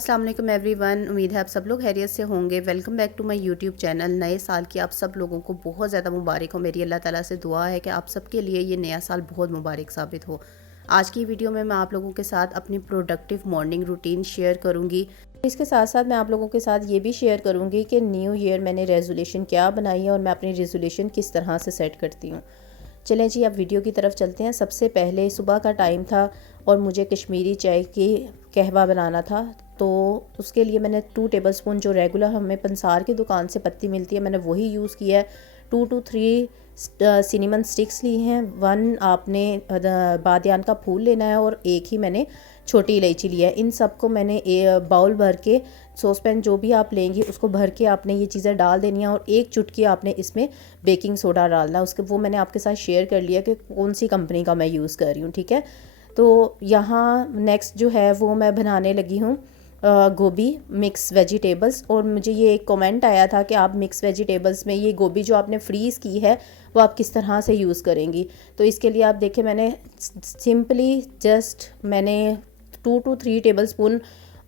अस्सलाम वालेकुम एवरीवन। उम्मीद है आप सब लोग खैरियत से होंगे। Welcome back to my YouTube channel. नए साल की आप सब लोगों को बहुत ज़्यादा मुबारक हो। मेरी अल्लाह ताला से दुआ है कि आप सबके लिए ये नया साल बहुत मुबारक साबित हो। आज की वीडियो में मैं आप लोगों के साथ अपनी प्रोडक्टिव मॉर्निंग रूटीन शेयर करूँगी। इसके साथ साथ मैं आप लोगों के साथ ये भी शेयर करूँगी कि न्यू ईयर मैंने रेजोल्यूशन क्या बनाई है और मैं अपनी रेजोल्यूशन किस तरह से सेट करती हूँ। चलें जी, अब वीडियो की तरफ चलते हैं। सबसे पहले सुबह का टाइम था और मुझे कश्मीरी चाय की कहवा बनाना था, तो उसके लिए मैंने 2 टेबलस्पून जो रेगुलर हमें पंसार की दुकान से पत्ती मिलती है मैंने वही यूज़ किया है। 2 to 3 सिनेमन स्टिक्स ली हैं। 1 आपने बादियान का फूल लेना है और 1 ही मैंने छोटी इलायची लिया है। इन सबको मैंने बाउल भर के, सॉसपैन जो भी आप लेंगे उसको भर के आपने ये चीज़ें डाल देनी है और 1 चुटकी आपने इसमें बेकिंग सोडा डालना। उसके वो मैंने आपके साथ शेयर कर लिया कि कौन सी कंपनी का मैं यूज़ कर रही हूँ, ठीक है। तो यहाँ नेक्स्ट जो है वो मैं बनाने लगी हूँ गोभी मिक्स वेजिटेबल्स। और मुझे ये एक कमेंट आया था कि आप मिक्स वेजिटेबल्स में ये गोभी जो आपने फ्रीज़ की है वो आप किस तरह से यूज़ करेंगी। तो इसके लिए आप देखें, मैंने सिंपली जस्ट मैंने 2 to 3 टेबलस्पून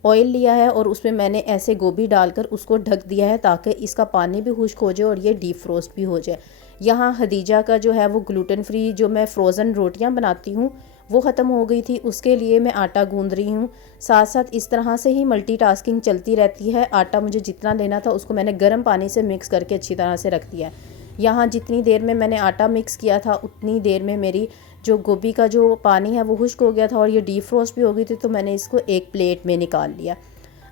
ऑयल लिया है और उसमें मैंने ऐसे गोभी डालकर उसको ढक दिया है ताकि इसका पानी भी खुश्क हो जाए और ये डीप फ्रोस्ट भी हो जाए। यहाँ हदीजा का जो है वो ग्लूटेन फ्री जो मैं फ़्रोज़न रोटियाँ बनाती हूँ वो ख़त्म हो गई थी, उसके लिए मैं आटा गूंद रही हूँ। साथ साथ इस तरह से ही मल्टीटास्किंग चलती रहती है। आटा मुझे जितना लेना था उसको मैंने गर्म पानी से मिक्स करके अच्छी तरह से रख दिया है। यहाँ जितनी देर में मैंने आटा मिक्स किया था उतनी देर में मेरी जो गोभी का जो पानी है वो खुश्क हो गया था और ये डीप फ्रोस्ट भी हो गई थी, तो मैंने इसको एक प्लेट में निकाल लिया।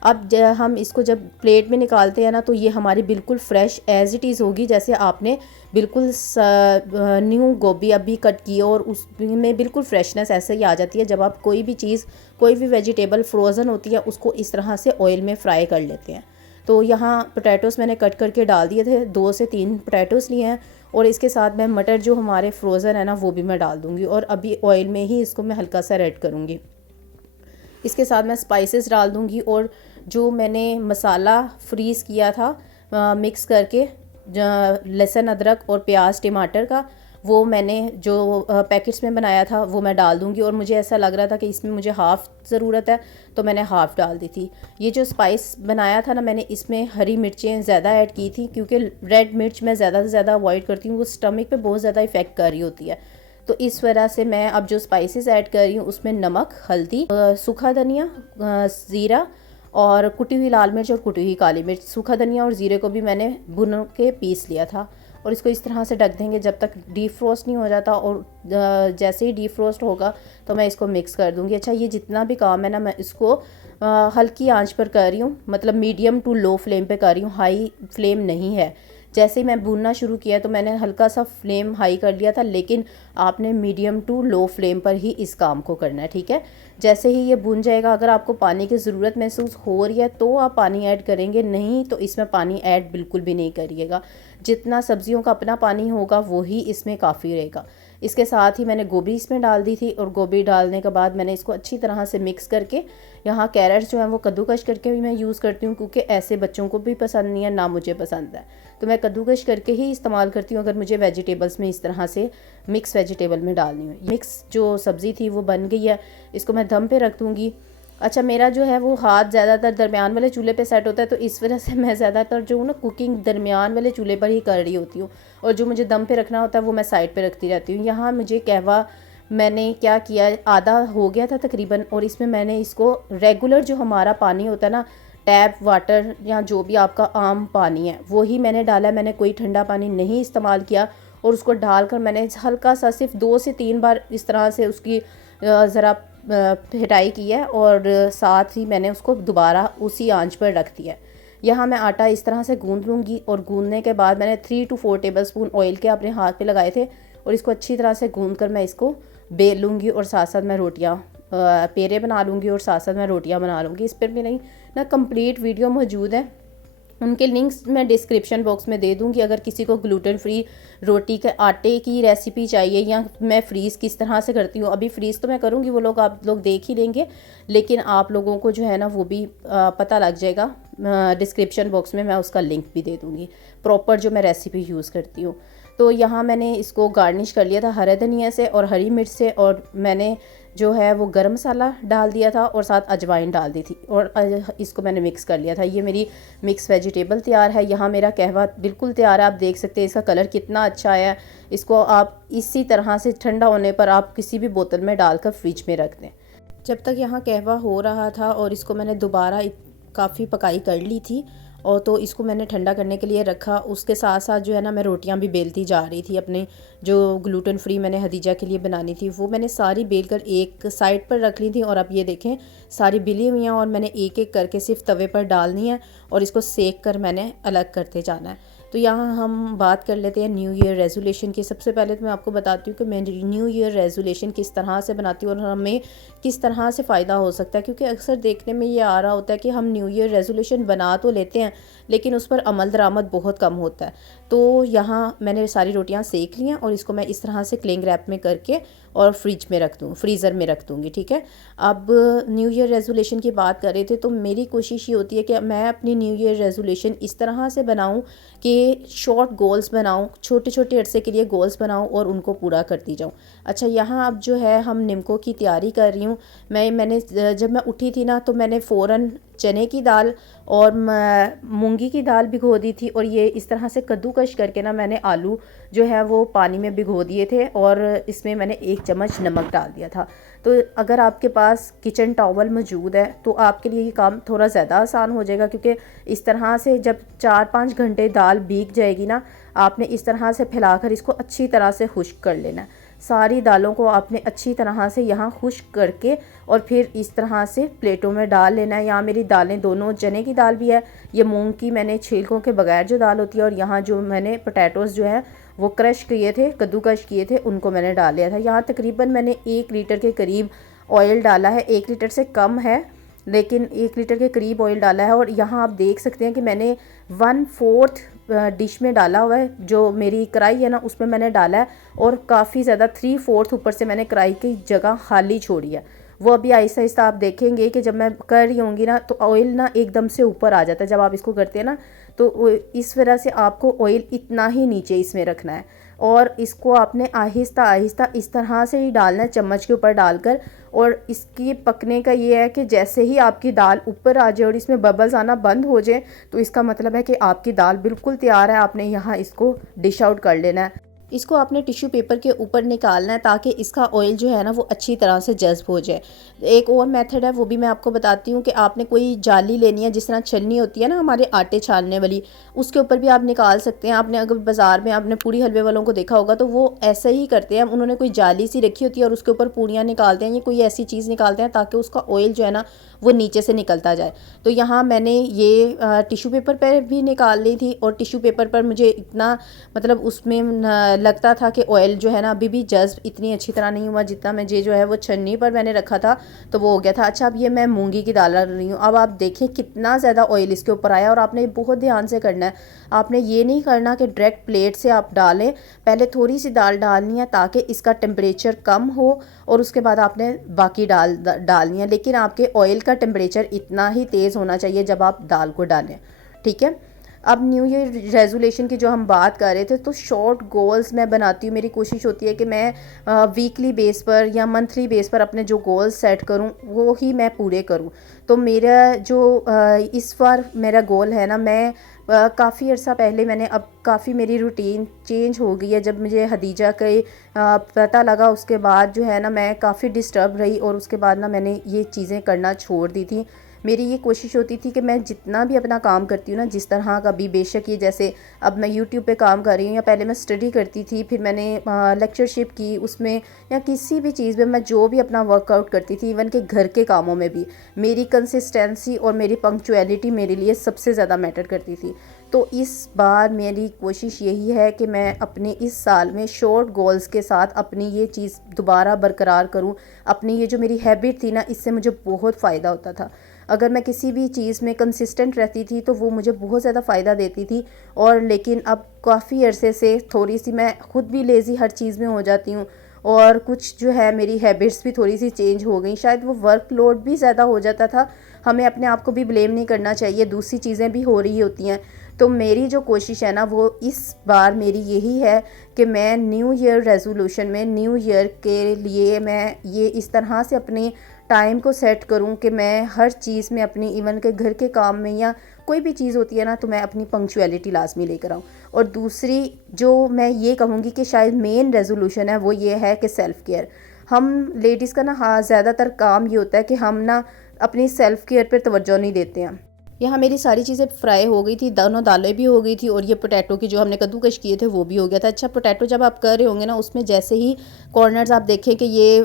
अब हम इसको जब प्लेट में निकालते हैं ना तो ये हमारी बिल्कुल फ़्रेश एज़ इट इज़ होगी, जैसे आपने बिल्कुल न्यू गोभी अभी कट की और उसमें बिल्कुल फ्रेशनेस ऐसे ही आ जाती है जब आप कोई भी चीज़, कोई भी वेजिटेबल फ्रोज़न होती है उसको इस तरह से ऑयल में फ्राई कर लेते हैं। तो यहाँ पोटैटोज़ मैंने कट करके डाल दिए थे, 2 से 3 पोटैटोज़ लिए हैं और इसके साथ मैं मटर जो हमारे फ्रोज़न है ना वो भी मैं डाल दूँगी और अभी ऑयल में ही इसको मैं हल्का सा रेड करूँगी। इसके साथ मैं स्पाइसेस डाल दूँगी और जो मैंने मसाला फ्रीज़ किया था मिक्स करके लहसुन अदरक और प्याज टमाटर का, वो मैंने जो पैकेट्स में बनाया था वो मैं डाल दूँगी। और मुझे ऐसा लग रहा था कि इसमें मुझे हाफ़ ज़रूरत है तो मैंने हाफ़ डाल दी थी। ये जो स्पाइस बनाया था ना मैंने इसमें हरी मिर्चें ज़्यादा ऐड की थी क्योंकि रेड मिर्च मैं ज़्यादा से ज़्यादा अवॉइड करती हूँ, वो स्टमक पे बहुत ज़्यादा इफ़ेक्ट कर रही होती है। तो इस वजह से मैं अब जो स्पाइसेस ऐड कर रही हूँ उसमें नमक, हल्दी, सूखा धनिया, ज़ीरा और कुटी हुई लाल मिर्च और कुटी हुई काली मिर्च। सूखा धनिया और ज़ीरे को भी मैंने भुन के पीस लिया था और इसको इस तरह से ढक देंगे जब तक डीप फ्रोस्ट नहीं हो जाता। और जैसे ही डीप फ्रोस्ट होगा तो मैं इसको मिक्स कर दूँगी। अच्छा, ये जितना भी काम है ना मैं इसको हल्की आंच पर कर रही हूँ, मतलब मीडियम टू लो फ्लेम पे कर रही हूँ, हाई फ्लेम नहीं है। जैसे ही मैं भूनना शुरू किया तो मैंने हल्का सा फ्लेम हाई कर लिया था, लेकिन आपने मीडियम टू लो फ्लेम पर ही इस काम को करना है, ठीक है। जैसे ही ये भून जाएगा, अगर आपको पानी की ज़रूरत महसूस हो रही है तो आप पानी ऐड करेंगे, नहीं तो इसमें पानी ऐड बिल्कुल भी नहीं करिएगा। जितना सब्जियों का अपना पानी होगा वही इसमें काफ़ी रहेगा। इसके साथ ही मैंने गोभी इसमें डाल दी थी और गोभी डालने के बाद मैंने इसको अच्छी तरह से मिक्स करके, यहाँ कैरेट्स जो हैं वो कद्दूकश करके भी मैं यूज़ करती हूँ क्योंकि ऐसे बच्चों को भी पसंद नहीं है, ना मुझे पसंद है, तो मैं कद्दूकश करके ही इस्तेमाल करती हूँ अगर मुझे वेजिटेबल्स में इस तरह से मिक्स वेजिटेबल में डालनी हो। मिक्स जो सब्ज़ी थी वो बन गई है, इसको मैं दम पे रख दूँगी। अच्छा, मेरा जो है वो हाथ ज़्यादातर दरमियान वाले चूल्हे पे सेट होता है, तो इस वजह से मैं ज़्यादातर जो हूँ ना कुकिंग दरमियान वाले चूल्हे पर ही कर रही होती हूँ और जो मुझे दम पे रखना होता है वो मैं साइड पे रखती रहती हूँ। यहाँ मुझे कहवा मैंने क्या किया, आधा हो गया था तकरीबन, और इसमें मैंने इसको रेगुलर जो हमारा पानी होता है ना, टैप वाटर या जो भी आपका आम पानी है वो ही मैंने डाला। मैंने कोई ठंडा पानी नहीं इस्तेमाल किया और उसको डालकर मैंने हल्का सा सिर्फ 2 से 3 बार इस तरह से उसकी ज़रा पिटाई की है और साथ ही मैंने उसको दोबारा उसी आंच पर रख दिया। यहाँ मैं आटा इस तरह से गूंद लूँगी और गूंदने के बाद मैंने 3 to 4 टेबलस्पून ऑयल के अपने हाथ पे लगाए थे और इसको अच्छी तरह से गूंद कर मैं इसको बेल लूँगी और साथ साथ मैं रोटियाँ पेड़े बना लूँगी और साथ साथ मैं रोटियाँ बना लूँगी। इस पर भी नहीं ना कंप्लीट वीडियो मौजूद है, उनके लिंक्स मैं डिस्क्रिप्शन बॉक्स में दे दूँगी। अगर किसी को ग्लूटेन फ्री रोटी के आटे की रेसिपी चाहिए या मैं फ्रीज़ किस तरह से करती हूँ, अभी फ्रीज़ तो मैं करूँगी वो लोग आप लोग देख ही लेंगे, लेकिन आप लोगों को जो है ना वो भी पता लग जाएगा। डिस्क्रिप्शन बॉक्स में मैं उसका लिंक भी दे दूँगी प्रॉपर जो मैं रेसिपी यूज़ करती हूँ। तो यहाँ मैंने इसको गार्निश कर लिया था हरे धनिया से और हरी मिर्च से, और मैंने जो है वो गरम मसाला डाल दिया था और साथ अजवाइन डाल दी थी और इसको मैंने मिक्स कर लिया था। ये मेरी मिक्स वेजिटेबल तैयार है। यहाँ मेरा कहवा बिल्कुल तैयार है, आप देख सकते हैं इसका कलर कितना अच्छा है। इसको आप इसी तरह से ठंडा होने पर आप किसी भी बोतल में डालकर फ्रिज में रख दें। जब तक यहाँ कहवा हो रहा था और इसको मैंने दोबारा काफ़ी पकाई कर ली थी और तो इसको मैंने ठंडा करने के लिए रखा। उसके साथ साथ जो है ना मैं रोटियां भी बेलती जा रही थी। अपने जो ग्लूटेन फ्री मैंने हदीजा के लिए बनानी थी वो मैंने सारी बेल कर एक साइड पर रख ली थी और अब ये देखें सारी बिली हुई हैं और मैंने एक एक करके सिर्फ तवे पर डालनी है और इसको सेक कर मैंने अलग करते जाना है। तो यहाँ हम बात कर लेते हैं न्यू ईयर रेजोल्यूशन की। सबसे पहले तो मैं आपको बताती हूँ कि मैं न्यू ईयर रेजोल्यूशन किस तरह से बनाती हूँ और हमें किस तरह से फ़ायदा हो सकता है, क्योंकि अक्सर देखने में ये आ रहा होता है कि हम न्यू ईयर रेजोल्यूशन बना तो लेते हैं लेकिन उस पर अमल दरामद बहुत कम होता है। तो यहाँ मैंने सारी रोटियाँ सेक ली हैं और इसको मैं इस तरह से क्लिंग रैप में करके और फ्रीज़र में रख दूँगी। ठीक है। अब न्यू ईयर रेजोल्यूशन की बात कर रहे थे तो मेरी कोशिश ये होती है कि मैं अपनी न्यू ईयर रेजोल्यूशन इस तरह से बनाऊँ कि शॉर्ट गोल्स बनाऊँ, छोटे छोटे अरसे के लिए गोल्स बनाऊँ और उनको पूरा करती जाऊँ। अच्छा, यहाँ अब जो है हम निम्को की तैयारी कर रही हूँ। मैंने जब मैं उठी थी ना तो मैंने फ़ौरन चने की दाल और मूंगी की दाल भिगो दी थी और ये इस तरह से कद्दूकश करके ना मैंने आलू जो है वो पानी में भिगो दिए थे और इसमें मैंने 1 चम्मच नमक डाल दिया था। तो अगर आपके पास किचन टॉवल मौजूद है तो आपके लिए ये काम थोड़ा ज़्यादा आसान हो जाएगा, क्योंकि इस तरह से जब 4-5 घंटे दाल भीग जाएगी ना, आपने इस तरह से फैलाकर इसको अच्छी तरह से खुश्क कर लेना है। सारी दालों को आपने अच्छी तरह से यहाँ खुश्क करके और फिर इस तरह से प्लेटों में डाल लेना है। यहाँ मेरी दालें दोनों, चने की दाल भी है, ये मूंग की मैंने छिलकों के बगैर जो दाल होती है, और यहाँ जो मैंने पोटैटोज़ जो है वो क्रश किए थे, कद्दूकश किए थे, उनको मैंने डाल लिया था। यहाँ तकरीबन मैंने 1 लीटर के करीब ऑयल डाला है। 1 लीटर से कम है लेकिन 1 लीटर के करीब ऑयल डाला है। और यहाँ आप देख सकते हैं कि मैंने 1/4 डिश में डाला हुआ है। जो मेरी कढ़ाई है ना उसमें मैंने डाला है और काफ़ी ज़्यादा 3/4 ऊपर से मैंने कढ़ाई की जगह खाली छोड़ी है। वो अभी आहिस्ता आहिस्ता आप देखेंगे कि जब मैं कर रही होंगी ना तो ऑयल ना एकदम से ऊपर आ जाता है जब आप इसको करते हैं ना। तो इस वजह से आपको ऑयल इतना ही नीचे इसमें रखना है और इसको आपने आहिस्ता आहिस्ता इस तरह से ही डालना है, चम्मच के ऊपर डालकर। और इसकी पकने का ये है कि जैसे ही आपकी दाल ऊपर आ जाए और इसमें बबल्स आना बंद हो जाए तो इसका मतलब है कि आपकी दाल बिल्कुल तैयार है। आपने यहाँ इसको डिश आउट कर लेना है। इसको आपने टिश्यू पेपर के ऊपर निकालना है ताकि इसका ऑयल जो है ना वो अच्छी तरह से जज्ब हो जाए। एक और मेथड है वो भी मैं आपको बताती हूँ कि आपने कोई जाली लेनी है, जिस तरह छन्नी होती है ना हमारे आटे छानने वाली, उसके ऊपर भी आप निकाल सकते हैं। आपने अगर बाज़ार में आपने पूड़ी हलवे वालों को देखा होगा तो वो ऐसे ही करते हैं, उन्होंने कोई जाली सी रखी होती है और उसके ऊपर पूड़ियाँ निकालते हैं, ये कोई ऐसी चीज़ निकालते हैं ताकि उसका ऑयल जो है ना वो नीचे से निकलता जाए। तो यहाँ मैंने ये टिश्यू पेपर पर भी निकाल ली थी और टिश्यू पेपर पर मुझे इतना मतलब उसमें लगता था कि ऑयल जो है ना अभी भी जज्ब इतनी अच्छी तरह नहीं हुआ जितना मैं जो है वो छन्नी पर मैंने रखा था तो वो हो गया था। अच्छा, अब ये मैं मूंगी की दाल डाल रही हूँ। अब आप देखें कितना ज़्यादा ऑयल इसके ऊपर आया और आपने बहुत ध्यान से करना है। आपने ये नहीं करना कि डायरेक्ट प्लेट से आप डालें, पहले थोड़ी सी दाल डालनी है ताकि इसका टेम्परेचर कम हो और उसके बाद आपने बाकी डालनी है। लेकिन आपके ऑयल का टेम्परेचर इतना ही तेज़ होना चाहिए जब आप दाल को डालें। ठीक है। अब न्यू ईयर रेजोल्यूशन की जो हम बात कर रहे थे तो शॉर्ट गोल्स मैं बनाती हूँ। मेरी कोशिश होती है कि मैं वीकली बेस पर या मंथली बेस पर अपने जो गोल्स सेट करूँ वो ही मैं पूरे करूँ। तो मेरा जो इस बार मेरा गोल है ना, मैं काफ़ी अर्सा पहले मैंने, अब काफ़ी मेरी रूटीन चेंज हो गई है। जब मुझे हदीजा के पता लगा उसके बाद जो है ना मैं काफ़ी डिस्टर्ब रही और उसके बाद ना मैंने ये चीज़ें करना छोड़ दी थी। मेरी ये कोशिश होती थी कि मैं जितना भी अपना काम करती हूँ ना, जिस तरह का भी, बेशक ये जैसे अब मैं यूट्यूब पे काम कर रही हूँ या पहले मैं स्टडी करती थी, फिर मैंने लेक्चरशिप की उसमें, या किसी भी चीज़ में मैं जो भी अपना वर्कआउट करती थी, इवन के घर के कामों में भी मेरी कंसिस्टेंसी और मेरी पंक्चुअलिटी मेरे लिए सबसे ज़्यादा मैटर करती थी। तो इस बार मेरी कोशिश यही है कि मैं अपने इस साल में शॉर्ट गोल्स के साथ अपनी ये चीज़ दोबारा बरकरार करूं। अपनी ये जो मेरी हैबिट थी ना, इससे मुझे बहुत फ़ायदा होता था। अगर मैं किसी भी चीज़ में कंसिस्टेंट रहती थी तो वो मुझे बहुत ज़्यादा फ़ायदा देती थी। और लेकिन अब काफ़ी अरसे से थोड़ी सी मैं ख़ुद भी लेज़ी हर चीज़ में हो जाती हूँ और कुछ जो है मेरी हैबिट्स भी थोड़ी सी चेंज हो गई। शायद वो वर्कलोड भी ज़्यादा हो जाता था। हमें अपने आप को भी ब्लेम नहीं करना चाहिए, दूसरी चीज़ें भी हो रही होती हैं। तो मेरी जो कोशिश है ना वो इस बार मेरी यही है कि मैं न्यू ईयर रेजोल्यूशन में न्यू ईयर के लिए मैं ये इस तरह से अपने टाइम को सेट करूं कि मैं हर चीज़ में अपनी इवन के घर के काम में या कोई भी चीज़ होती है ना तो मैं अपनी पंक्चुअलिटी लाजमी लेकर आऊँ। और दूसरी जो मैं ये कहूँगी कि शायद मेन रेजोल्यूशन है वो ये है कि सेल्फ़ केयर। हम लेडीज़ का ना हाँ ज़्यादातर काम ये होता है कि हम ना अपनी सेल्फ़ केयर पर तवज्जो नहीं देते हैं। यहाँ मेरी सारी चीज़ें फ्राई हो गई थी, दोनों दालें भी हो गई थी और ये पोटैटो की जो हमने कद्दूकश किए थे वो भी हो गया था। अच्छा, पोटैटो जब आप कर रहे होंगे ना उसमें जैसे ही कॉर्नर्स आप देखें कि ये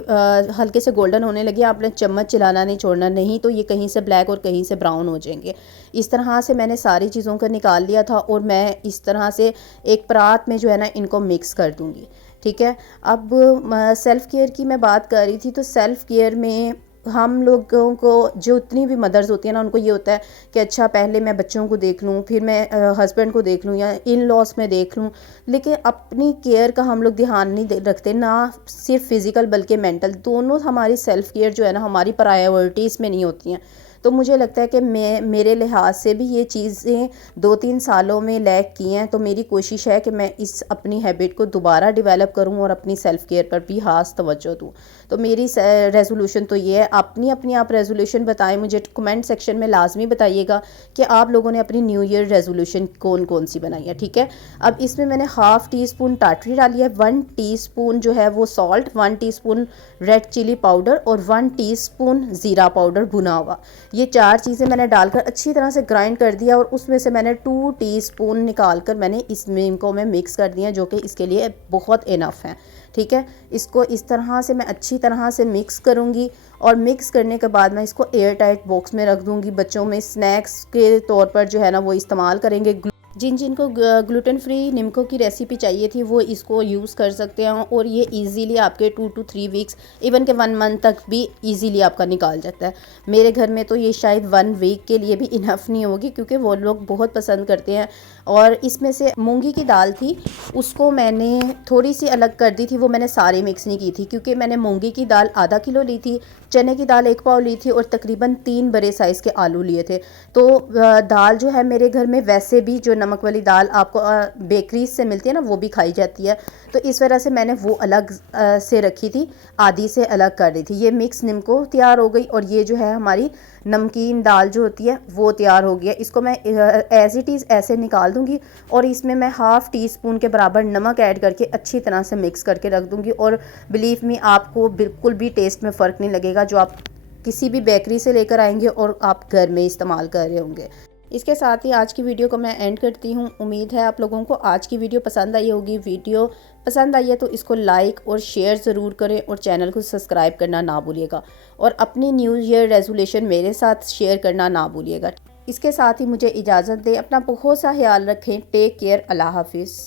हल्के से गोल्डन होने लगे, आपने चम्मच चलाना नहीं छोड़ना, नहीं तो ये कहीं से ब्लैक और कहीं से ब्राउन हो जाएंगे। इस तरह से मैंने सारी चीज़ों को निकाल लिया था और मैं इस तरह से एक परात में जो है ना इनको मिक्स कर दूँगी। ठीक है, अब सेल्फ़ केयर की मैं बात कर रही थी, तो सेल्फ़ केयर में हम लोगों को जो उतनी भी मदर्स होती हैं ना उनको ये होता है कि अच्छा पहले मैं बच्चों को देख लूँ, फिर मैं हस्बैंड को देख लूँ या इन लॉस में देख लूँ, लेकिन अपनी केयर का हम लोग ध्यान नहीं रखते, ना सिर्फ फिज़िकल बल्कि मेंटल दोनों। हमारी सेल्फ़ केयर जो है ना हमारी प्रायोरिटीज़ में नहीं होती हैं। तो मुझे लगता है कि मेरे लिहाज से भी ये चीज़ें 2-3 सालों में लैग की हैं, तो मेरी कोशिश है कि मैं इस अपनी हैबिट को दोबारा डेवलप करूं और अपनी सेल्फ़ केयर पर भी खास तवज्जो दूं। तो मेरी रेजोल्यूशन तो ये है। अपनी आप रेजोल्यूशन बताएं, मुझे कमेंट सेक्शन में लाजमी बताइएगा कि आप लोगों ने अपनी न्यू ईयर रेजोल्यूशन कौन कौन सी बनाई है। ठीक है, अब इसमें मैंने हाफ़ टी स्पून टाटरी डाली है, 1 टीस्पून जो है वो salt, 1 teaspoon red chilli powder और 1 टीस्पून ज़ीरा पाउडर भुना हुआ। ये 4 चीज़ें मैंने डालकर अच्छी तरह से ग्राइंड कर दिया और उसमें से मैंने 2 टीस्पून निकाल कर मैंने इनको मैं मिक्स कर दिया, जो कि इसके लिए बहुत इनफ है। ठीक है, इसको इस तरह से मैं अच्छी तरह से मिक्स करूँगी और मिक्स करने के बाद मैं इसको एयर टाइट बॉक्स में रख दूँगी। बच्चों में स्नैक्स के तौर पर जो है ना वो इस्तेमाल करेंगे। जिनको ग्लूटेन फ्री निम्को की रेसिपी चाहिए थी वो इसको यूज़ कर सकते हैं और ये इजीली आपके 2 to 3 वीक्स इवन के 1 मंथ तक भी इजीली आपका निकाल जाता है। मेरे घर में तो ये शायद 1 वीक के लिए भी इनफ नहीं होगी, क्योंकि वो लोग बहुत पसंद करते हैं। और इसमें से मूंगी की दाल थी, उसको मैंने थोड़ी सी अलग कर दी थी, वो मैंने सारी मिक्स नहीं की थी, क्योंकि मैंने मूंगी की दाल आधा किलो ली थी, चने की दाल 1 पाव ली थी और तकरीबन 3 बड़े साइज़ के आलू लिए थे। तो दाल जो है मेरे घर में वैसे भी जो नमक वाली दाल आपको बेकरीज से मिलती है ना वो भी खाई जाती है, तो इस वजह से मैंने वो अलग से रखी थी, आधी से अलग कर दी थी। ये मिक्स निम्को तैयार हो गई और ये जो है हमारी नमकीन दाल जो होती है वो तैयार हो गया। इसको मैं एज़ इट इज़ ऐसे निकाल दूंगी और इसमें मैं हाफ़ टी स्पून के बराबर नमक ऐड करके अच्छी तरह से मिक्स करके रख दूंगी। और बिलीव मी, आपको बिल्कुल भी टेस्ट में फ़र्क नहीं लगेगा जो आप किसी भी बेकरी से लेकर आएंगे और आप घर में इस्तेमाल कर रहे होंगे। इसके साथ ही आज की वीडियो को मैं एंड करती हूँ। उम्मीद है आप लोगों को आज की वीडियो पसंद आई होगी। वीडियो पसंद आई है तो इसको लाइक और शेयर ज़रूर करें और चैनल को सब्सक्राइब करना ना भूलिएगा और अपनी न्यू ईयर रेजोल्यूशन मेरे साथ शेयर करना ना भूलिएगा। इसके साथ ही मुझे इजाज़त दें। अपना बहुत सा ख्याल रखें। Take care. अल्लाह हाफिज़।